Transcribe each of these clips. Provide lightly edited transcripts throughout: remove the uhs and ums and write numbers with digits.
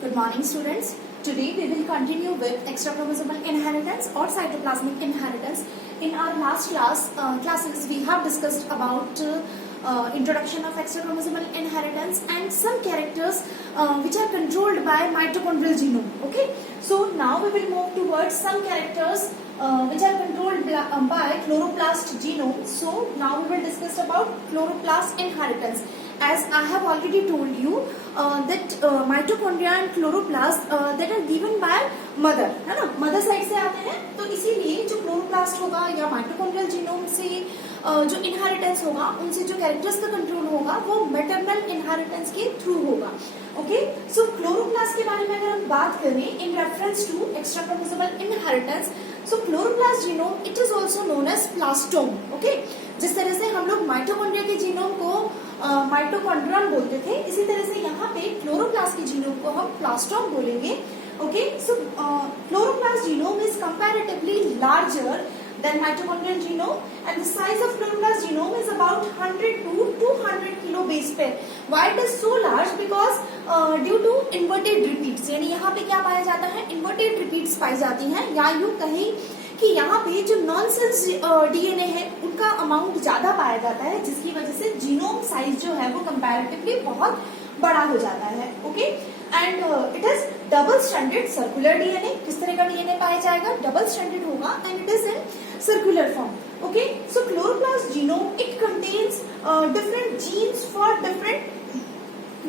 Good morning, students. Today we will continue with extrachromosomal inheritance or cytoplasmic inheritance. In our last classes, we have discussed about introduction of extrachromosomal inheritance and some characters which are controlled by mitochondrial genome. Okay, so now we will move towards some characters which are controlled by chloroplast genome. So now we will discuss about chloroplast inheritance. As I have already told you that mitochondria and chloroplast that are given by mother, है ना, mother side से आते हैं, तो इसीलिए जो chloroplast होगा या माइटोकॉन्ड्रियल जीनोम से जो इनहेरिटेंस होगा, उनसे जो कैरेक्टर्स का कंट्रोल होगा वो मैटरनल इनहेरिटेंस के थ्रू होगा. ओके, सो क्लोरोप्लास्ट के बारे में अगर हम बात करें in reference to extrachromosomal inheritance, so chloroplast genome it is also known as plastome. Okay, जिस तरह से हम लोग माइटोकॉन्ड्रिया के जीनोम को माइटोकॉन्ड्रियम बोलते थे, इसी तरह से यहाँ पे क्लोरोप्लास्ट के जीनोम को हम प्लास्टोम बोलेंगे. Okay, so chloroplast genome is comparatively larger than mitochondrial genome, and the size of chloroplast genome is about 100 to 200 kilobase pair. Why it is so large? Because due to inverted repeats, यानी यहाँ पे क्या पाया जाता है, inverted repeats पाई जाती हैं, या यूँ कहीं कि यहाँ पे जो नॉनसेंस डीएनए है उनका अमाउंट ज्यादा पाया जाता है, जिसकी वजह से जीनोम साइज जो है वो कंपैरेटिवली बहुत बड़ा हो जाता है. Okay, and it is double stranded circular DNA. किस तरह का डीएनए पाया जाएगा, डबल स्ट्रैंडेड होगा, and it is in circular form. Okay, so chloroplast genome it contains different genes for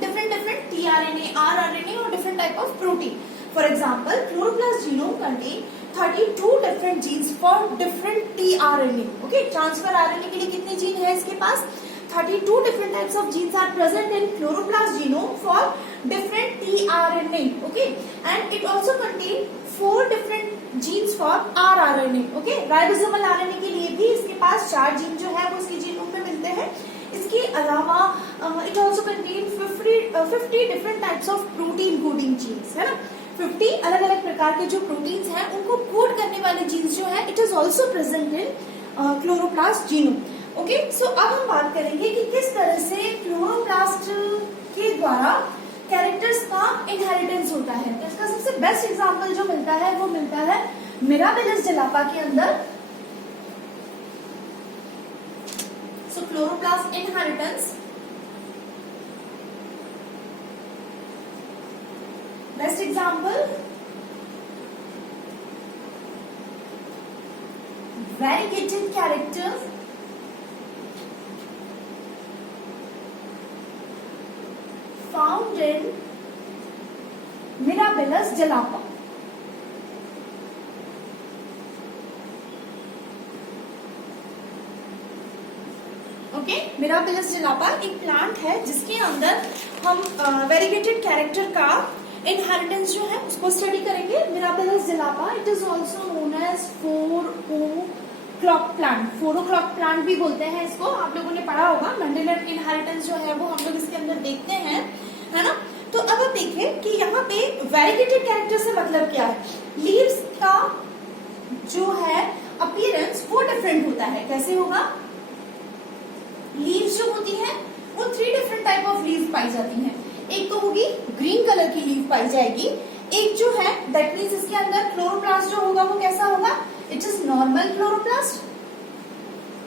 different tRNA, rRNA or different type of protein. For example, chloroplast genome contain 32 different genes for different tRNA. Okay, transfer RNA के लिए कितने gene है इसके पास, 32 different types of genes are present in chloroplast genome for different tRNA. Okay, and it also contain 4 different genes for rRNA. Okay, ribosomal RNA के लिए भी इसके पास 4 gene जो है वो इसके जीनोम में मिलते हैं. इसके अलावा it also contain 50 different types of protein coding genes, है ना. 50 अलग अलग प्रकार के जो प्रोटीन्स हैं उनको कोड करने वाले जीन्स जो है it is also present in chloroplast genome. Okay, so अब हम बात करेंगे कि किस तरह से क्लोरोप्लास्ट के द्वारा कैरेक्टर्स का इनहेरिटेंस होता है. तो इसका सबसे बेस्ट एग्जांपल जो मिलता है वो मिलता है मिराबिलिस जलापा के अंदर. So chloroplast inheritance, best example variegated characters found in Mirabilis jalapa. Okay, Mirabilis jalapa एक प्लांट है जिसके अंदर हम वेरीगेटेड कैरेक्टर का इनहेरिटेंस जो है उसको स्टडी करेंगे. Mirabilis jalapa it is also known as 4 o'clock plant. 4 o'clock plant भी बोलते हैं इसको, आप लोगों ने पढ़ा होगा. मेंडेलियन इनहेरिटेंस जो है वो हम लोग इसके अंदर देखते हैं, है ना. तो अब आप देखिए कि यहाँ पे वेरीगेटेड कैरेक्टर से मतलब क्या है. लीव्स का जो है अपीयरेंस वो डिफरेंट होता है. कैसे होगा, लीव्स जो होती है वो 3 डिफरेंट टाइप ऑफ लीव्स पाई जाती हैं. एक तो होगी ग्रीन कलर की लीव पाई जाएगी. एक जो है दैट मीन्स इसके अंदर क्लोरोप्लास्ट जो होगा वो कैसा होगा, it is normal chloroplast.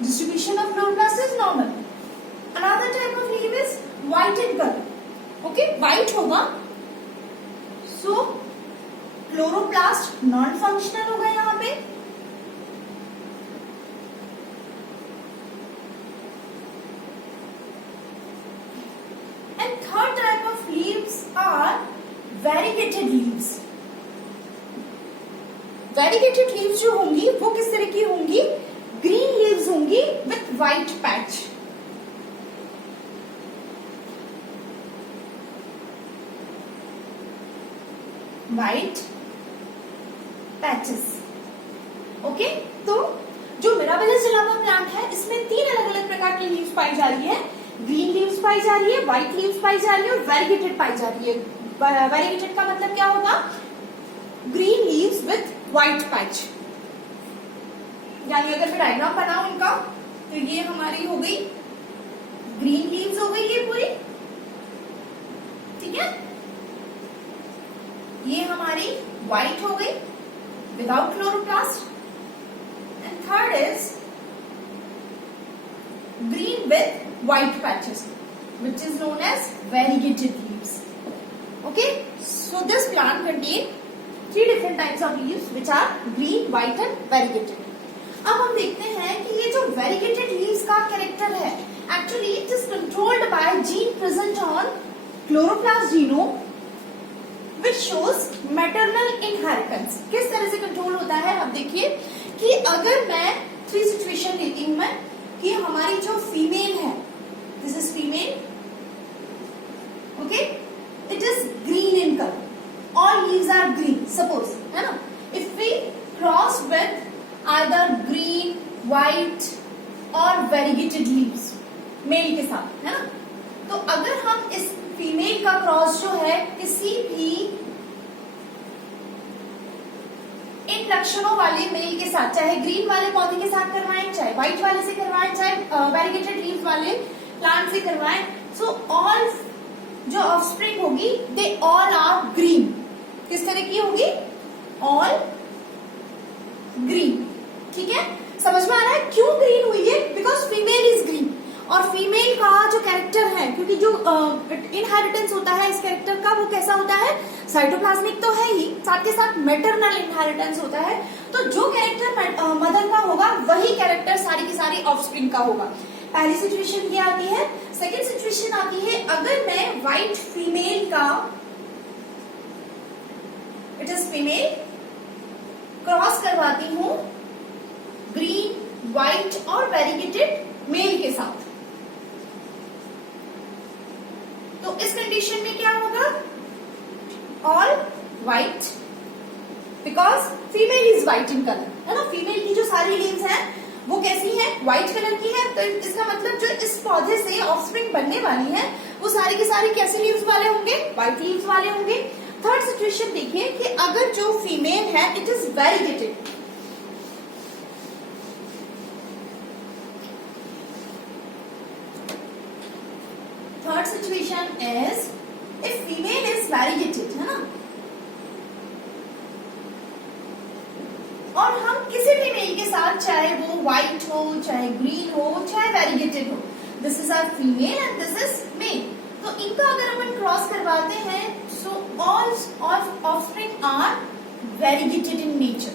Distribution of chloroplast is normal. Another type of leave is white in colour. Okay, white होगा. सो क्लोरोप्लास्ट नॉन फंक्शनल होगा यहाँ पे. Third type of leaves are variegated leaves. Variegated leaves जो होंगी वो किस तरह की होंगी, ग्रीन leaves होंगी with white patch. White patches. Okay, तो जो मिराबिलिस जलापा प्लांट है इसमें 3 अलग अलग प्रकार की लीव्स पाई जा रही है. ग्रीन लीव्स पाई जा रही है, व्हाइट लीव्स पाई जा रही है और वेरीगेटेड पाई जा रही है. वेरीगेटेड का मतलब क्या होगा, green leaves with white patch. यानी अगर मैं डायग्राम बनाऊं इनका तो ये हमारी हो गई ग्रीन लीव्स हो गई ये पूरी, ठीक है. ये हमारी व्हाइट हो गई without chloroplast, and third is green with white patches which is known as variegated leaves. Okay, so this plant contain three different types of leaves which are green, white and variegated. अब हम देखते हैं कि ये जो variegated leaves का character है, actually it is controlled by gene present on chloroplast genome which shows maternal inheritance. किस तरह से कंट्रोल होता है? अब देखिए कि अगर मैं थ्री सिचुएशन लेती हूं मैं कि हमारी जो फीमेल है, this is female, okay, it is green in color, all leaves are green, suppose, है ना? If we cross with either green, white or variegated leaves, male के साथ, है ना? तो अगर हम इस फीमेल का क्रॉस जो है किसी भी इन लक्षणों वाले मेल के साथ, चाहे ग्रीन वाले पौधे के साथ करवाएं, चाहे व्हाइट वाले से करवाएं, चाहे वेरिगेटेड लीव्स वाले प्लांट से करवाएं, सो ऑल जो ऑफस्प्रिंग होगी दे ऑल आर ग्रीन. किस तरह की होगी? All green. ठीक है, समझ में आ रहा है क्यों ग्रीन हुई है? Because female is green. और फीमेल का जो कैरेक्टर है, क्योंकि जो इनहेरिटेंस होता है इस कैरेक्टर का, वो कैसा होता है? साइटोप्लाज्मिक तो है ही, साथ के साथ मैटरनल इनहेरिटेंस होता है. तो जो कैरेक्टर मदर का होगा वही कैरेक्टर सारी की सारी ऑफस्प्रिंग का होगा. पहली सिचुएशन ये आती है. सेकेंड सिचुएशन आती है अगर मैं व्हाइट फीमेल का, इट इज फीमेल, क्रॉस करवाती हूं ग्रीन, व्हाइट और वेरिगेटेड मेल के साथ. तो इस कंडीशन में क्या होगा? All white, because female is white in colour, है ना? फीमेल की जो सारी लीव्स हैं वो कैसी है? व्हाइट कलर की है. तो इसका मतलब जो इस पौधे से ऑफस्प्रिंग बनने वाली है वो सारी की सारी कैसे लीव्स वाले होंगे? व्हाइट लीव्स वाले होंगे. थर्ड सिचुएशन देखिए कि अगर जो फीमेल है it is variegated, third situation is if female is variegated, है ना, और हम किसी भी मेल के साथ, चाहे वो व्हाइट हो, चाहे ग्रीन हो, चाहे वेरिगेटेड हो, this is our female and this is male, तो इनका अगर हम क्रॉस करवाते हैं so all offspring are variegated in nature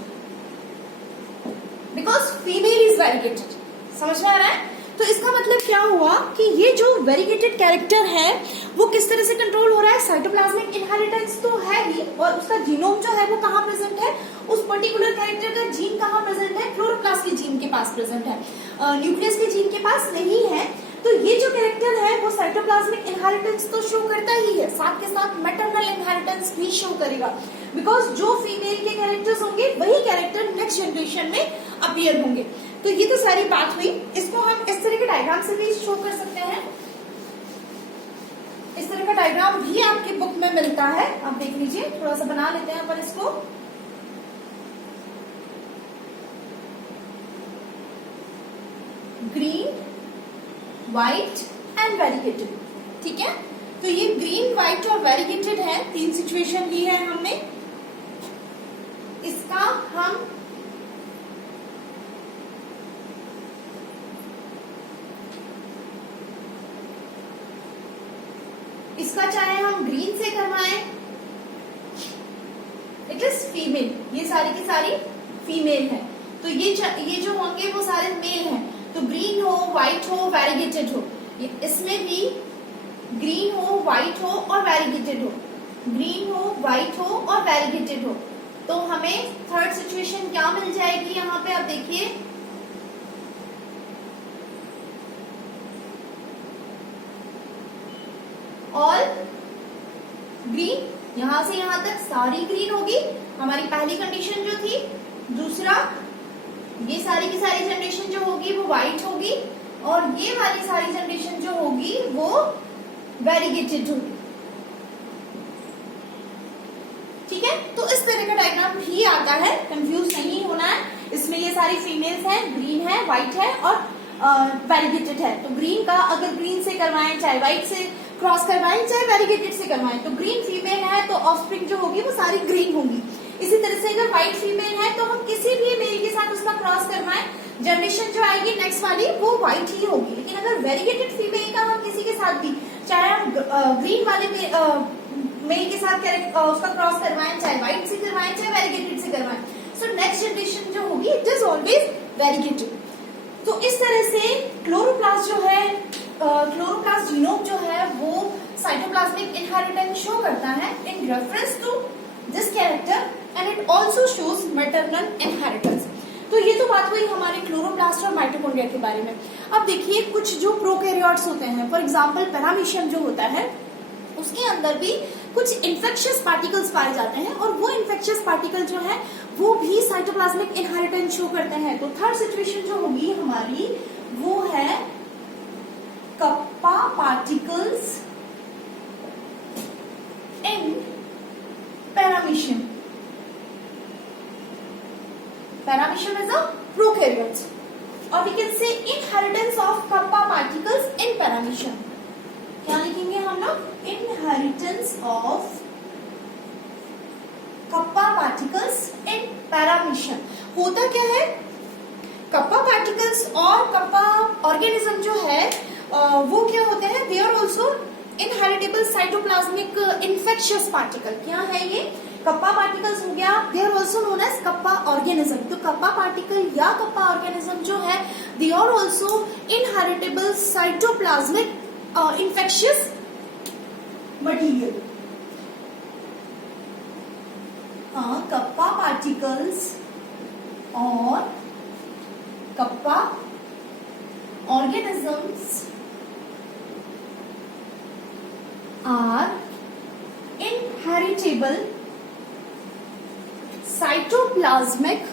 because female is variegated. समझ में आ रहा है? तो इसका मतलब क्या हुआ कि ये जो वेरिगेटेड कैरेक्टर है वो किस तरह से कंट्रोल हो रहा है? साइटोप्लाज्मिक इनहेरिटेंस तो है ही, और उसका जीनोम जो है वो कहाँ प्रेजेंट है? उस पर्टिकुलर कैरेक्टर का जीन कहाँ प्रेजेंट है? क्लोरोप्लास्ट के जीन के पास प्रेजेंट है, न्यूक्लियस के जीन के पास नहीं है. तो ये जो कैरेक्टर है वो साइटोप्लाज्मिक इनहेरिटेंस तो शो करता ही है, साथ के साथ मैटरनल इनहेरिटेंस भी शो करेगा, बिकॉज जो फीमेल के कैरेक्टर्स होंगे वही कैरेक्टर नेक्स्ट जनरेशन में अपीयर होंगे. तो ये तो सारी बात हुई. इसको हम इस तरह के डायग्राम से भी शो कर सकते हैं. इस तरह का डायग्राम भी आपके बुक में मिलता है, आप देख लीजिए. थोड़ा सा बना लेते हैं अपन इसको. Green, white and variegated. ठीक है, तो ये ग्रीन, व्हाइट और वेरिगेटेड है. तीन सिचुएशन ली है हमने. इसका हम इसका चाहे हम ग्रीन से करवाएं, इट इज फीमेल, ये सारी की सारी फीमेल है. तो ये जो होंगे वो सारे मेल हैं. तो ग्रीन हो, व्हाइट हो, वेरिगेटेड हो, इसमें भी ग्रीन हो, व्हाइट हो और वेरिगेटेड हो, ग्रीन हो, व्हाइट हो और वेरिगेटेड हो. तो हमें थर्ड सिचुएशन क्या मिल जाएगी? यहाँ पे आप देखिए, ऑल ग्रीन, यहां से यहां तक सारी ग्रीन होगी, हमारी पहली कंडीशन जो थी. दूसरा, ये सारी की सारी जनरेशन जो होगी वो व्हाइट होगी, और ये वाली सारी जनरेशन जो होगी वो वेरिगेटेड होगी. ठीक है, तो इस तरह का डायग्राम भी आता है, कंफ्यूज नहीं होना है. इसमें ये सारी फीमेल्स हैं, ग्रीन है, व्हाइट है और वेरिगेटेड है. तो ग्रीन का अगर ग्रीन से करवाएं, चाहे व्हाइट से क्रॉस करवाएं चाहे वेरीगेटेड से करवाएं। तो ग्रीन फीमेल है तो ऑफस्प्रिंग जो होगी वो सारी ग्रीन होगी। इसी तरह से अगर व्हाइट फीमेल है तो हम किसी भी मेल के साथ उसका क्रॉस करवाएं, जनरेशन जो आएगी नेक्स्ट वाली वो व्हाइट ही होगी। लेकिन अगर वेरीगेटेड फीमेल का हम किसी के साथ भी, चाहे हम ग्रीन वाले मेल के साथ उसका क्रॉस करवाएं, चाहे व्हाइट से करवाएं चाहे वेरीगेटेड से करवाएं, सो नेक्स्ट जनरेशन जो होगी इट इज ऑलवेज वेरीगेटेड। तो इस तरह से क्लोरोप्लास्ट जो है, क्लोरोप्लास्ट जीनोम जो है वो साइटोप्लाज्मिक इनहेरिटेंस शो करता है in reference to this character and it also shows maternal inheritance. तो ये तो बात हुई हमारे क्लोरोप्लास्ट और माइटोकॉन्ड्रिया के बारे में। अब देखिए कुछ जो प्रोकैरियोट्स होते हैं, फॉर एग्जांपल पैरामीशियम जो होता है उसके अंदर भी कुछ इन्फेक्शियस पार्टिकल्स पाए जाते हैं और वो इन्फेक्शियस पार्टिकल जो है वो भी साइटोप्लाज्मिक इनहेरिटेंस शो करते हैं। तो थर्ड सिचुएशन जो होगी हमारी वो है kappa particles in paramecium. Paramecium is a prokaryotes और we can say inheritance of kappa particles in paramecium. क्या लिखेंगे हम लोग? Inheritance of kappa particles in paramecium. होता क्या है, कप्पा पार्टिकल्स और कप्पा ऑर्गेनिज्म जो है वो क्या होते हैं, they are also inheritable cytoplasmic infectious particle. क्या है ये? कप्पा पार्टिकल्स हो गया, they are also known as kappa organism. तो कप्पा पार्टिकल या कप्पा ऑर्गेनिज्म जो है they are also inheritable cytoplasmic infectious material. Kappa particles और kappa organisms are inheritable cytoplasmic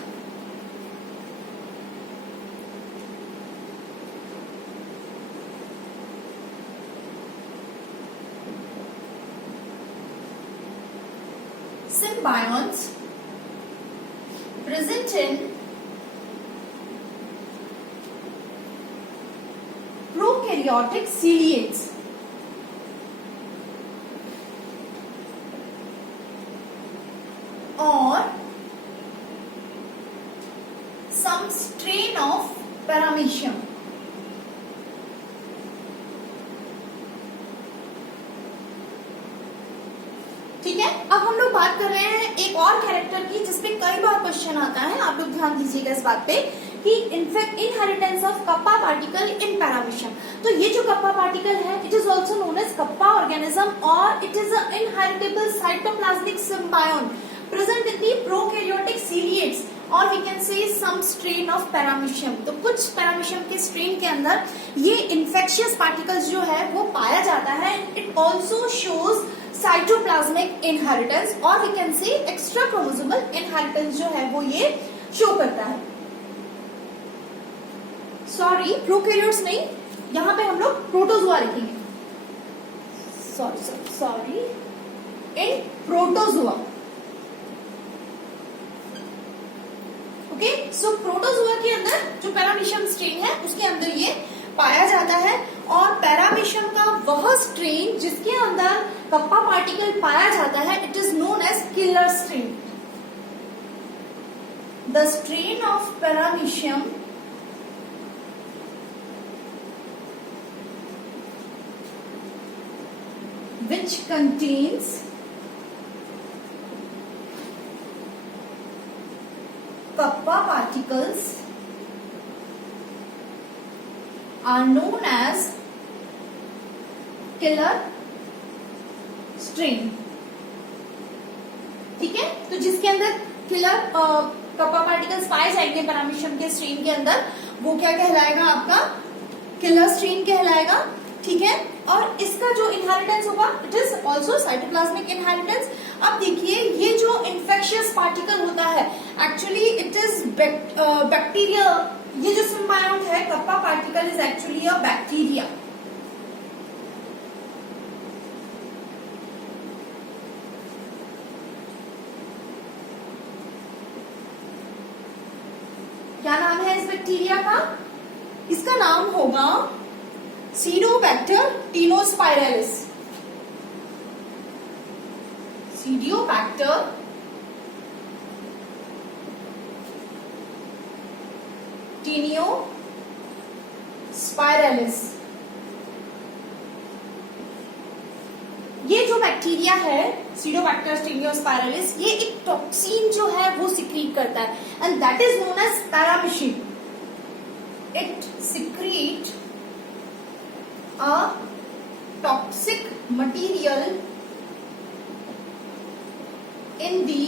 symbionts present in prokaryotic ciliates or some strain of paramecium। ठीक है, अब हम लोग बात कर रहे हैं एक और कैरेक्टर की जिसपे कई बार क्वेश्चन आता है। आप लोग ध्यान दीजिएगा इस बात पे कि inheritance of kappa particle in paramecium. तो ये जो कप्पा पार्टिकल है it is also known as kappa organism और it is a inheritable cytoplasmic symbiont present in the prokaryotic ciliates और वी कैन से सम स्ट्रेन ऑफ पैरामीशियम। तो कुछ paramecium के स्ट्रेन के अंदर ये इन्फेक्शियस पार्टिकल्स जो है वो पाया जाता है। It also shows cytoplasmic inheritance और we can say extra chromosomal inheritance जो है वो ये शो करता है। सॉरी, प्रोकैरियोट्स नहीं, यहाँ पे हम लोग प्रोटोजोआ लिखेंगे। सॉरी इन प्रोटोजोआ। ओके, सो प्रोटोजोआ के अंदर जो पैरामीशियम स्ट्रेन है उसके अंदर ये पाया जाता है और पैरामीशियम का वह स्ट्रेन जिसके अंदर कप्पा पार्टिकल पाया जाता है it is known as killer strain. The strain of paramecium which contains kappa particles are known as killer strain। ठीक है, तो जिसके अंदर किलर कप्पा पार्टिकल्स पाए जाएंगे पैरामीशियम के स्ट्रेन के अंदर वो क्या कहलाएगा? आपका किलर स्ट्रेन कहलाएगा। ठीक है, और इसका जो इनहेरिटेंस होगा it is also cytoplasmic inheritance. अब देखिए ये जो इन्फेक्शियस पार्टिकल होता है एक्चुअली इट इज बैक्टीरिया। ये जो सिम्बायोंट है kappa particle is actually a bacteria. क्या नाम है इस बैक्टीरिया का? इसका नाम होगा सीडोबैक्टर टीनोस्पाइरलिस। सीडियोबैक्टर टीनियोस्पाइरलिस। ये जो बैक्टीरिया है सीडियोबैक्टर टीनियोस्पाइरलिस, ये एक टॉक्सिन जो है वो सिक्रीट करता है and that is known as paramecin. It secrete a toxic material in the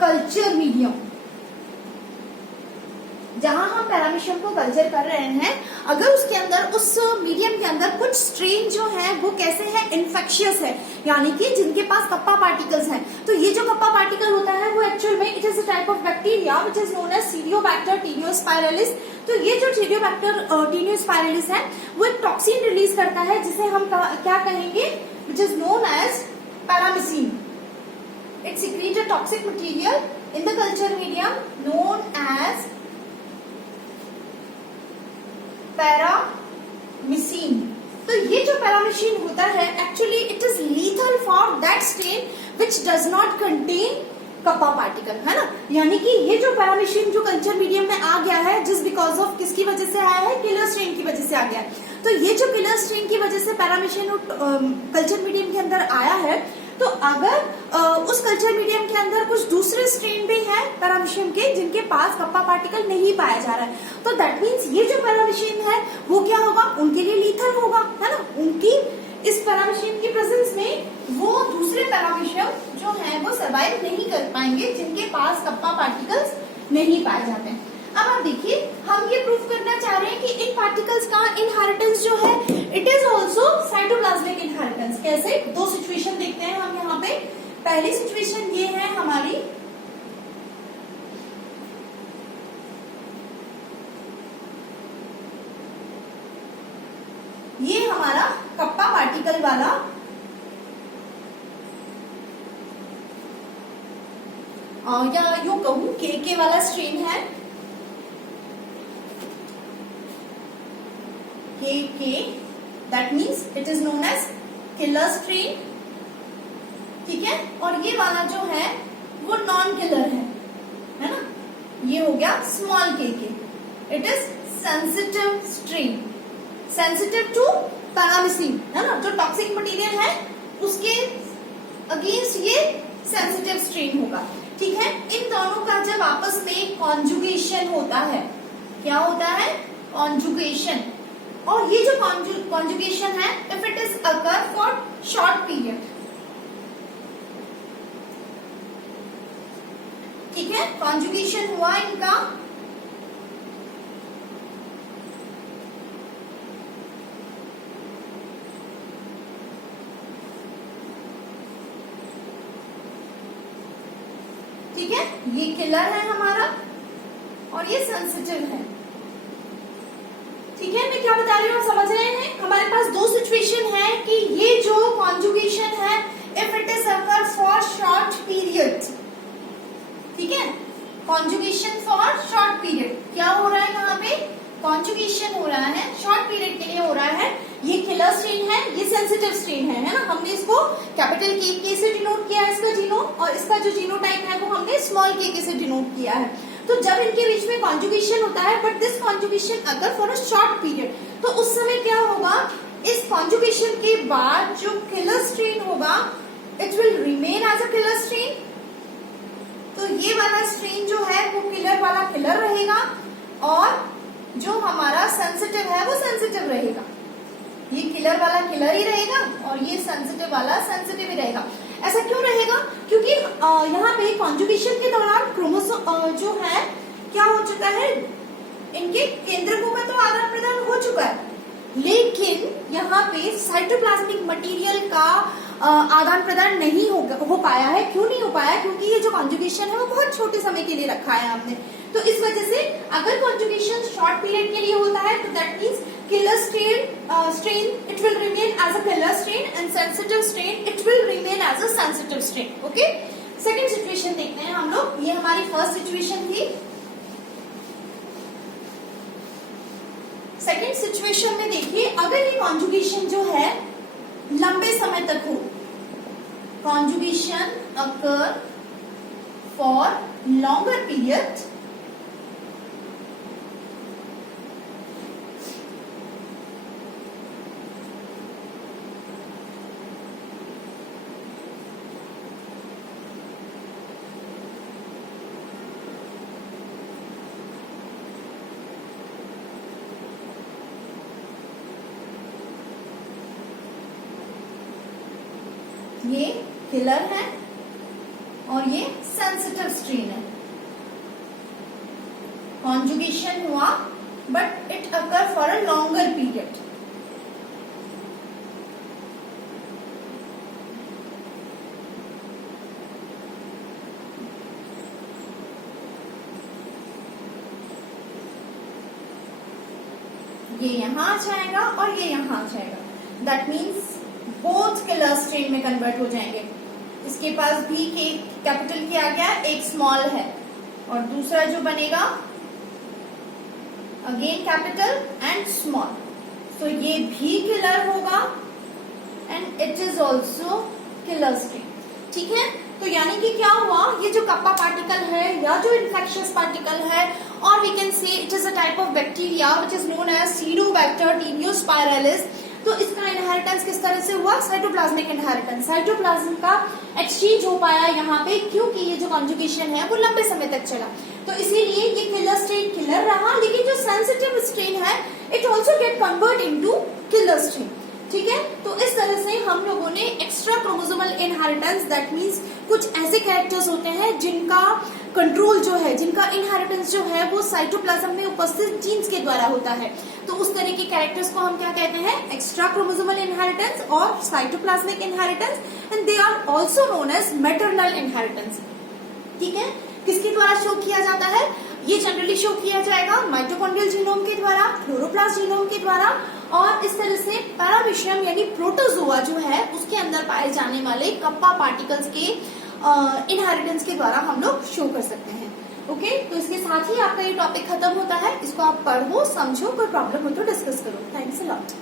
culture medium. जहां हम पैरामीशियम को कल्चर कर रहे हैं, अगर उसके अंदर उस मीडियम के अंदर कुछ स्ट्रेन जो है वो कैसे है, इन्फेक्शियस है, यानी कि जिनके पास कप्पा पार्टिकल्स हैं। तो ये जो कप्पा पार्टिकल होता है वो एक्चुअल में it is a type of bacteria which is known as Caedibacter taeniospiralis. तो ये जो सीडियोबैक्टर टीनियोस्पाइरलिस है वो एक टॉक्सिन रिलीज करता है जिसे हम क्या कहेंगे, which is known as paramecin. It secretes a toxic material in the culture medium known as पैरामीसिन। तो ये जो पैरामीसिन होता है actually it is lethal for that strain which does not contain kappa particle, है ना। यानी कि ये जो पैरामीसिन जो कल्चर मीडियम में आ गया है, जिस बिकॉज ऑफ किसकी वजह से आया है, किलर स्ट्रेन की वजह से आ गया है। तो ये जो किलर स्ट्रेन की वजह से पैरामीसिन कल्चर मीडियम के अंदर आया है, तो अगर उस कल्चर मीडियम के अंदर कुछ दूसरे स्ट्रेन भी हैं पैरामीशियम के जिनके पास कप्पा पार्टिकल नहीं पाया जा रहा है, तो दैट मीन्स ये जो पैरामीशियम है वो क्या होगा, उनके लिए लीथल होगा, है ना। उनकी इस पैरामीशियम की प्रेजेंस में वो दूसरे पैरामीशियम जो है वो सर्वाइव नहीं कर पाएंगे जिनके पास कप्पा पार्टिकल्स नहीं पाए जाते हैं। अब आप देखिए, हम ये प्रूफ करना चाह रहे हैं कि इन पार्टिकल्स का इनहेरिटेंस जो है it is also cytoplasmic inheritance. कैसे, दो सिचुएशन देखते हैं हम यहाँ पे। पहली सिचुएशन ये है हमारी, ये हमारा कप्पा पार्टिकल वाला या यूं कहूं के वाला स्ट्रेन है, के that means it is known as killer strain, ठीक है। और ये वाला जो है वो नॉन किलर है ना, ये हो गया small k. It is sensitive strain, sensitive to paramecin, है ना। जो टॉक्सिक मटेरियल है उसके अगेंस्ट ये सेंसिटिव स्ट्रेन होगा, ठीक है। इन दोनों का जब आपस में कॉन्जुगेशन होता है, क्या होता है, कॉन्जुगेशन। और ये जो कॉन्जुगेशन है, if it is occur for short period, ठीक है, कॉन्जुगेशन हुआ इनका ठीक है, ये किलर है हमारा और ये सेंसिटिव है, ठीक है। मैं क्या बता रही हूँ, समझ रहे हैं। हमारे पास दो सिचुएशन है कि ये जो कॉन्जुगेशन है if it is occur for short period, ठीक है, कॉन्जुगेशन फॉर शॉर्ट पीरियड। क्या हो रहा है यहाँ पे, कॉन्जुगेशन हो रहा है, शॉर्ट पीरियड के लिए हो रहा है। ये किलर स्ट्रेन है, ये सेंसिटिव स्ट्रेन है ना। हमने इसको कैपिटल के से डिनोट किया है इसका जीनोम, और इसका जो जीनोटाइप है वो हमने स्मॉल के से डिनोट किया है। तो जब इनके बीच में कॉन्जुगेशन होता है, बट दिस कॉन्जुगेशन अगर फॉर अ शॉर्ट पीरियड, तो उस समय क्या होगा, इस कॉन्जुगेशन के बाद जो किलर स्ट्रेन होगा it will remain as a killer strain. तो ये वाला स्ट्रेन जो है वो किलर वाला किलर रहेगा और जो हमारा सेंसिटिव है वो सेंसिटिव रहेगा। ये किलर वाला किलर ही रहेगा और ये सेंसिटिव वाला सेंसिटिव ही रहेगा। ऐसा क्यों रहेगा, क्योंकि यहाँ पे कॉन्जुगेशन के दौरान क्रोमोसोम जो है क्या हो चुका है, इनके केंद्रकों में तो आदान प्रदान हो चुका है, लेकिन यहाँ पे साइटोप्लाज्मिक मटेरियल का आदान प्रदान नहीं हो पाया है। क्यों नहीं हो पाया, क्योंकि ये जो कॉन्जुगेशन है वो बहुत छोटे समय के लिए रखा है हमने। तो इस वजह से अगर कॉन्जुगेशन शॉर्ट पीरियड के लिए होता है तो that means killer strain it will remain as a killer strain and sensitive strain it will remain as a sensitive strain. Okay, second situation देखते हैं हम लोग। ये हमारी फर्स्ट सिचुएशन थी। सेकेंड सिचुएशन में देखिए, अगर ये कॉन्जुगेशन जो है लंबे समय तक हो, conjugation occur for longer period ये किलर है और ये सेंसिटिव स्ट्रेन है. कॉन्जुगेशन हुआ but it occur for a longer period. ये यहां आ जाएगा और ये यहां आ जाएगा. That means both killer strain में कन्वर्ट हो जाएंगे. इसके पास भी के कैपिटल की आ गया, एक स्मॉल है, और दूसरा जो बनेगा अगेन कैपिटल एंड स्मॉल. सो ये भी किलर होगा and it is also killer strain. ठीक है, तो यानी कि क्या हुआ, ये जो कप्पा पार्टिकल है या जो इन्फेक्शियस पार्टिकल है, और we can say it is a type of bacteria which is known as Caedibacter taeniospiralis. तो इसका इनहेरिटेंस किस तरह से हुआ, साइटोप्लाज्मिक इनहेरिटेंस. साइटोप्लाज्म का एक्सचेंज हो पाया यहाँ पे, क्योंकि ये जो कॉन्जुगेशन है वो लंबे समय तक चला. तो इसीलिए ये किलर स्ट्रेन किलर रहा, लेकिन जो सेंसिटिव स्ट्रेन है it also get convert into killer strain. ठीक है, तो इस तरह से हम लोगों ने extra chromosomal inheritance, that means कुछ ऐसे कैरेक्टर्स होते हैं जिनका कंट्रोल जो है, जिनका इनहेरिटेंस जो है वो साइटोप्लाज्म में उपस्थित जीन्स के द्वारा होता है. तो उस तरह के कैरेक्टर्स को हम क्या कहते हैं, एक्स्ट्रा क्रोमोसोमल इनहेरिटेंस और cytoplasmic inheritance, and they are also known as maternal inheritance. ठीक है, किसके द्वारा शो किया जाता है, ये जनरली शो किया जाएगा माइटोकॉन्ड्रियल जीनोम के द्वारा, क्लोरोप्लास्ट जीनोम के द्वारा, और इस तरह से पैरामीशियम यानी प्रोटोजोआ जो है उसके अंदर पाए जाने वाले कप्पा पार्टिकल्स के इनहेरिटेंस के द्वारा हम लोग शो कर सकते हैं. ओके, तो इसके साथ ही आपका ये टॉपिक खत्म होता है. इसको आप पढ़ो, समझो, कोई प्रॉब्लम हो तो डिस्कस करो. Thanks a lot.